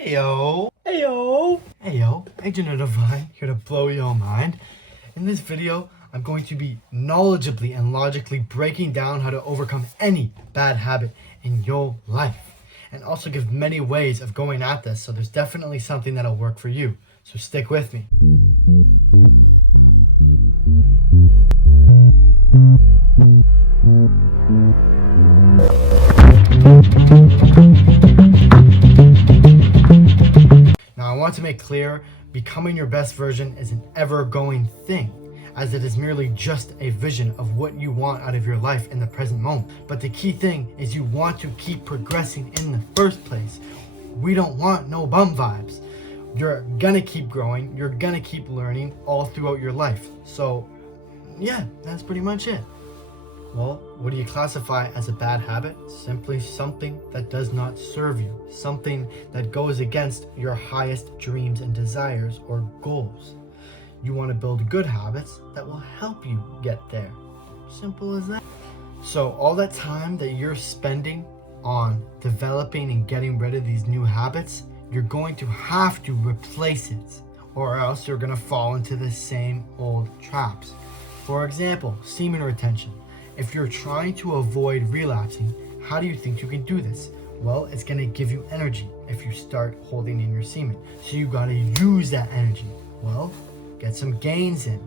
Heyo! Heyo! Heyo! Agent of Divine here to blow your mind. In this video, I'm going to be knowledgeably and logically breaking down how to overcome any bad habit in your life. And also give many ways of going at this, so there's definitely something that'll work for you. So stick with me. Now I want to make clear, becoming your best version is an ever-going thing, as it is merely just a vision of what you want out of your life in the present moment. But the key thing is you want to keep progressing in the first place. We don't want no bum vibes. You're gonna keep growing, you're gonna keep learning all throughout your life. So yeah, that's pretty much it. Well, what do you classify as a bad habit? Simply something that does not serve you, something that goes against your highest dreams and desires or goals. You want to build good habits that will help you get there. Simple as that. So all that time that you're spending on developing and getting rid of these new habits, you're going to have to replace it, or else you're going to fall into the same old traps. For example, semen retention. If you're trying to avoid relapsing, how do you think you can do this? Well, it's going to give you energy if you start holding in your semen. So you got to use that energy. Well, get some gains in,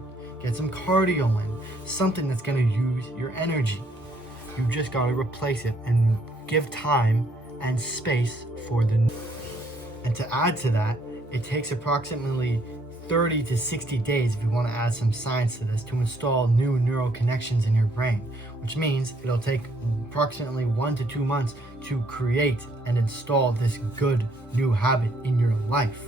get some cardio in, something that's going to use your energy. You just got to replace it and give time and space for the. And to add to that, it takes approximately 30 to 60 days, if you want to add some science to this, to install new neural connections in your brain, which means it'll take approximately 1 to 2 months to create and install this good new habit in your life.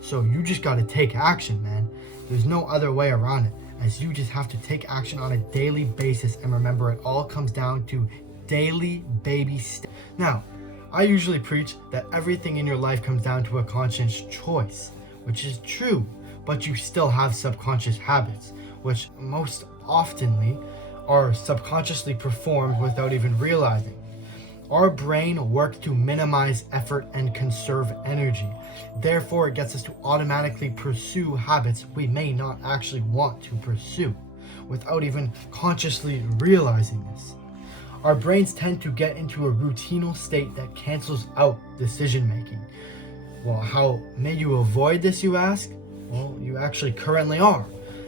So you just got to take action, man. There's no other way around it, as you just have to take action on a daily basis. And remember, it all comes down to daily baby steps. Now, I usually preach that everything in your life comes down to a conscious choice, which is true. But you still have subconscious habits, which most oftenly are subconsciously performed without even realizing. Our brain works to minimize effort and conserve energy. Therefore, it gets us to automatically pursue habits we may not actually want to pursue, without even consciously realizing this. Our brains tend to get into a routinal state that cancels out decision making. Well, how may you avoid this, you ask? Well, you actually currently are,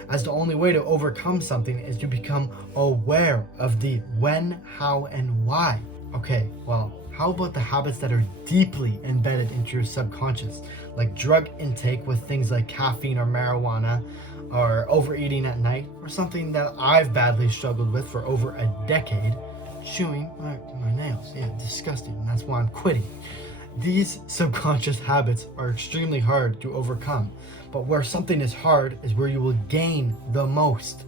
as the only way to overcome something is to become aware of the when, how, and why. Okay, well, how about the habits that are deeply embedded into your subconscious, like drug intake with things like caffeine or marijuana, or overeating at night, or something that I've badly struggled with for over a decade, chewing my nails. Yeah, disgusting, and that's why I'm quitting. These subconscious habits are extremely hard to overcome, but where something is hard is where you will gain the most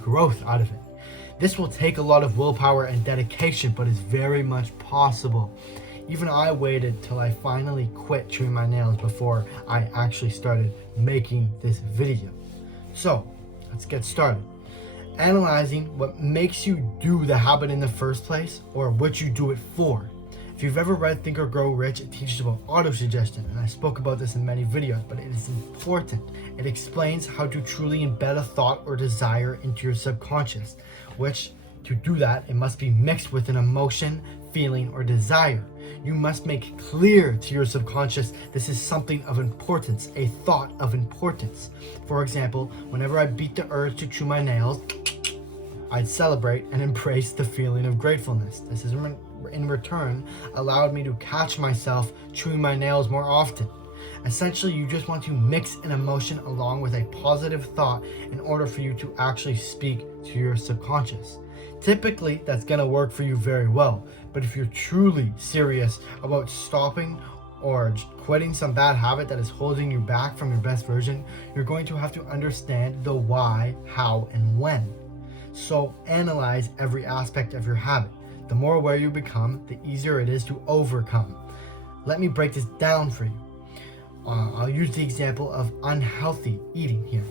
growth out of it. This will take a lot of willpower and dedication, but is very much possible. Even I waited till I finally quit chewing my nails before I actually started making this video. So, let's get started. Analyzing what makes you do the habit in the first place, or what you do it for. If you've ever read Think or Grow Rich, it teaches about autosuggestion, and I spoke about this in many videos, but it is important. It explains how to truly embed a thought or desire into your subconscious, which, to do that, it must be mixed with an emotion, feeling, or desire. You must make clear to your subconscious this is something of importance, a thought of importance. For example, whenever I beat the urge to chew my nails, I'd celebrate and embrace the feeling of gratefulness. This is in return allowed me to catch myself chewing my nails more often. Essentially, you just want to mix an emotion along with a positive thought in order for you to actually speak to your subconscious. Typically, that's going to work for you very well, but if you're truly serious about stopping or quitting some bad habit that is holding you back from your best version, you're going to have to understand the why, how, and when. So analyze every aspect of your habit. The more aware you become, the easier it is to overcome. Let me break this down for you. I'll use the example of unhealthy eating here.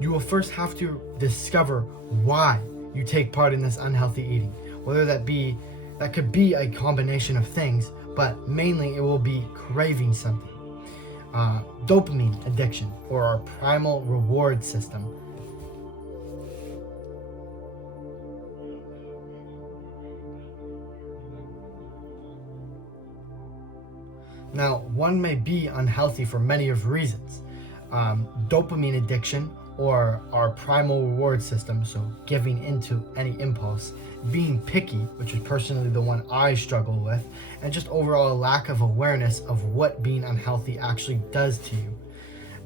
You will first have to discover why you take part in this unhealthy eating. Whether that could be a combination of things, but mainly it will be craving something. dopamine addiction, or our primal reward system. Now, one may be unhealthy for many of reasons. Dopamine addiction, or our primal reward system, so giving into any impulse, being picky, which is personally the one I struggle with, and just overall a lack of awareness of what being unhealthy actually does to you.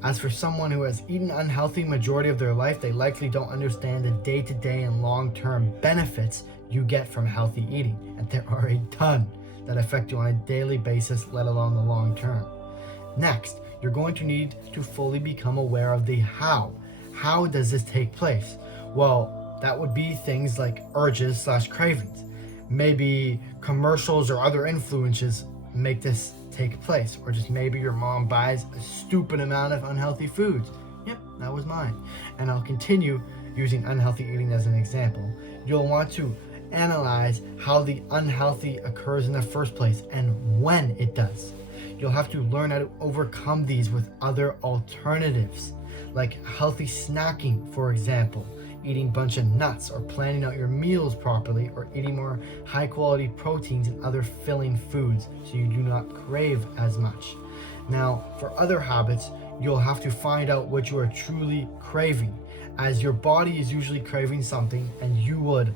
As for someone who has eaten unhealthy majority of their life, they likely don't understand the day-to-day and long-term benefits you get from healthy eating, and there are a ton that affect you on a daily basis, let alone the long term. Next, you're going to need to fully become aware of the how. How does this take place? Well, that would be things like urges/cravings. Maybe commercials or other influences make this take place, or just maybe your mom buys a stupid amount of unhealthy foods. Yep, that was mine. And I'll continue using unhealthy eating as an example. You'll want to analyze how the unhealthy occurs in the first place and when it does. You'll have to learn how to overcome these with other alternatives, like healthy snacking, for example, eating a bunch of nuts, or planning out your meals properly, or eating more high quality proteins and other filling foods so you do not crave as much. Now, for other habits, you'll have to find out what you are truly craving, as your body is usually craving something, and you would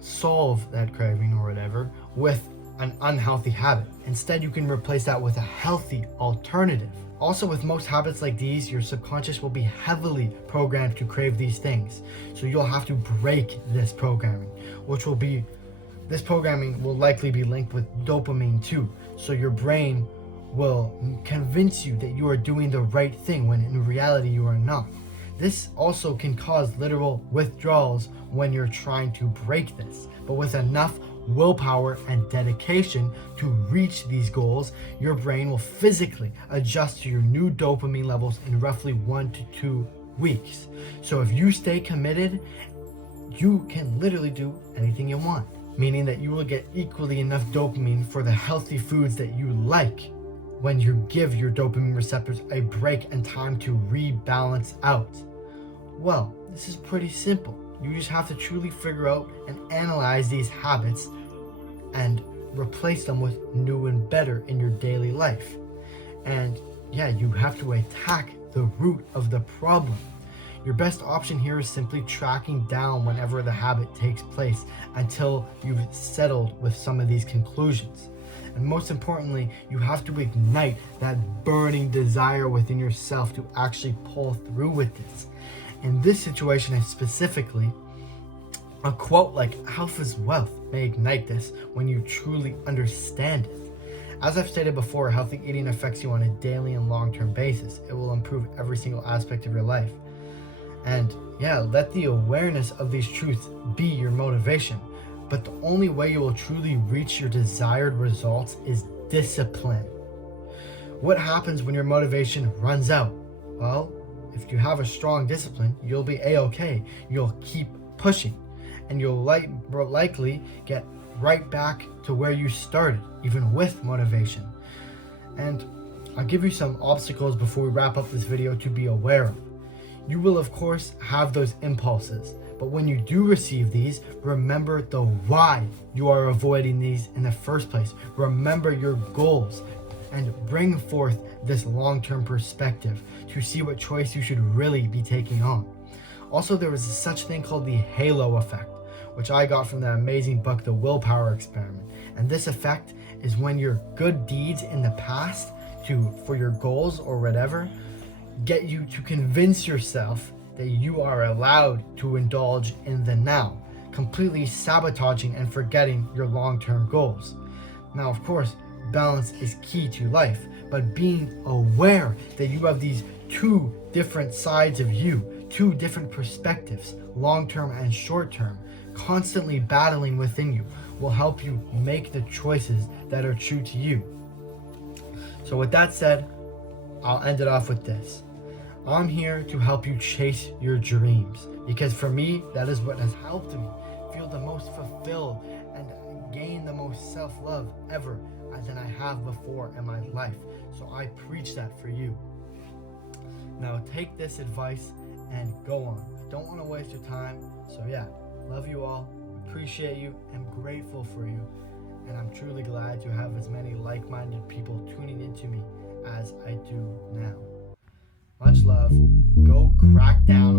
solve that craving or whatever with an unhealthy habit. Instead, you can replace that with a healthy alternative. Also, with most habits like these, your subconscious will be heavily programmed to crave these things. So you'll have to break this programming, this programming will likely be linked with dopamine too. So your brain will convince you that you are doing the right thing when in reality you are not. This also can cause literal withdrawals when you're trying to break this. But with enough willpower and dedication to reach these goals, your brain will physically adjust to your new dopamine levels in roughly 1 to 2 weeks. So if you stay committed, you can literally do anything you want, meaning that you will get equally enough dopamine for the healthy foods that you like when you give your dopamine receptors a break and time to rebalance out. Well, this is pretty simple. You just have to truly figure out and analyze these habits and replace them with new and better in your daily life. And yeah, you have to attack the root of the problem. Your best option here is simply tracking down whenever the habit takes place until you've settled with some of these conclusions. And most importantly, you have to ignite that burning desire within yourself to actually pull through with this. In this situation specifically, a quote like "health is wealth" may ignite this when you truly understand it. As I've stated before, healthy eating affects you on a daily and long-term basis. It will improve every single aspect of your life. And yeah, let the awareness of these truths be your motivation. But the only way you will truly reach your desired results is discipline. What happens when your motivation runs out? Well, if you have a strong discipline, you'll be a-okay. You'll keep pushing, and you'll likely get right back to where you started, even with motivation. And I'll give you some obstacles before we wrap up this video to be aware of. You will, of course, have those impulses, but when you do receive these, remember the why you are avoiding these in the first place. Remember your goals and bring forth this long-term perspective to see what choice you should really be taking on. Also, there is such thing called the halo effect, which I got from the amazing book, The Willpower Experiment. And this effect is when your good deeds in the past for your goals or whatever get you to convince yourself that you are allowed to indulge in the now, completely sabotaging and forgetting your long-term goals. Now, of course, balance is key to life, but being aware that you have these two different sides of you, two different perspectives, long-term and short-term, constantly battling within you, will help you make the choices that are true to you. So with that said, I'll end it off with this. I'm here to help you chase your dreams, because for me, that is what has helped me feel the most fulfilled and gain the most self-love ever than I have before in my life. So I preach that for you. Now take this advice and go on. I don't want to waste your time. So yeah, love you all, appreciate you, am grateful for you, and I'm truly glad to have as many like-minded people tuning into me as I do now. Much love. Go crack down